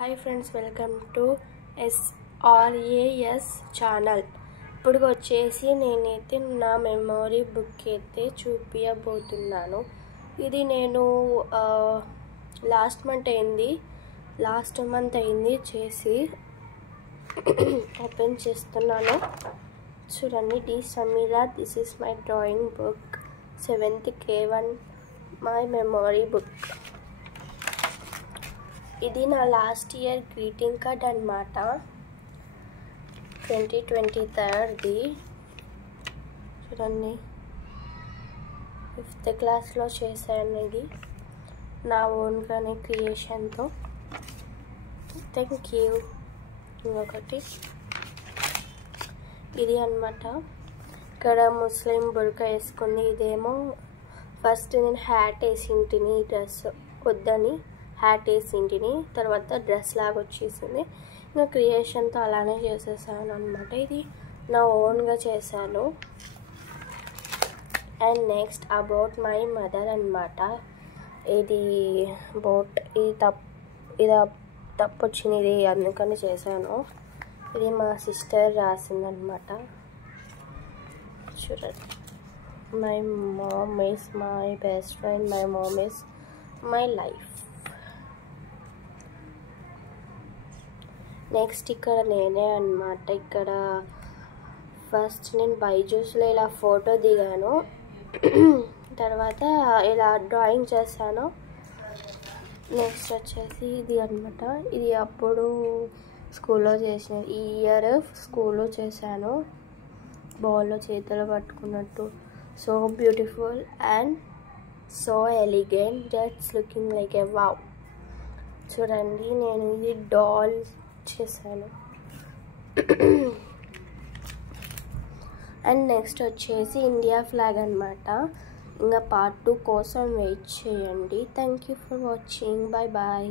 Hi friends, welcome to SRAS channel. ఇప్పుడు వచ్చేసి నేనైతే నా మెమరీ బుక్ అయితే చూపించబోతున్నాను. ఇది నేను లాస్ట్ మంత్ అయింది చేసి ఓపెన్ చేస్తున్నాను. చూడండి, D Samira, this is my drawing book 7th K1 my memory book. ఇది నా లాస్ట్ ఇయర్ గ్రీటింగ్ కార్డ్ అన్నమాట, 2023ది. చూడండి, 5th క్లాస్లో చేశాను. ఇది నా ఓన్గానే క్రియేషన్తో. Thank you. ఇంకొకటి ఇది అన్నమాట. ఇక్కడ ముస్లిం బుర్కా వేసుకుంది. ఇదేమో ఫస్ట్ నేను హ్యాట్ వేసింటిని, డ్రెస్ వద్దని హ్యాట్ వేసింటిని, తర్వాత డ్రెస్ లాగా వచ్చేసింది. ఇంకా క్రియేషన్తో అలానే చేసేసాను అనమాట. ఇది నా ఓన్గా చేశాను. And next about my mother అనమాట. ఇది ఇది తప్పు వచ్చింది, అందుకని చేశాను. ఇది మా సిస్టర్ రాసిందనమాట. చూడండి, my mom is my best friend, my mom is my life. Next ఇక్కడ నేనే అన్నమాట. ఇక్కడ ఫస్ట్ నేను బైజూస్లో ఇలా ఫోటో దిగాను, తర్వాత ఇలా డ్రాయింగ్ చేశాను. నెక్స్ట్ వచ్చేసి ఇది అన్నమాట. ఇది అప్పుడు స్కూల్లో చేసిన, ఈ ఇయర్ స్కూల్లో చేశాను. బాల్లో చేతులు పట్టుకున్నట్టు. So beautiful and so elegant, that's looking like a wow. చూడండి, నేను ఇది డాల్ చేశాను. అండ్ నెక్స్ట్ వచ్చేసి ఇండియా ఫ్లాగ్ అన్నమాట. ఇంకా పార్ట్ 2 కోసం వెయిట్ చేయండి. Thank you for watching. Bye bye.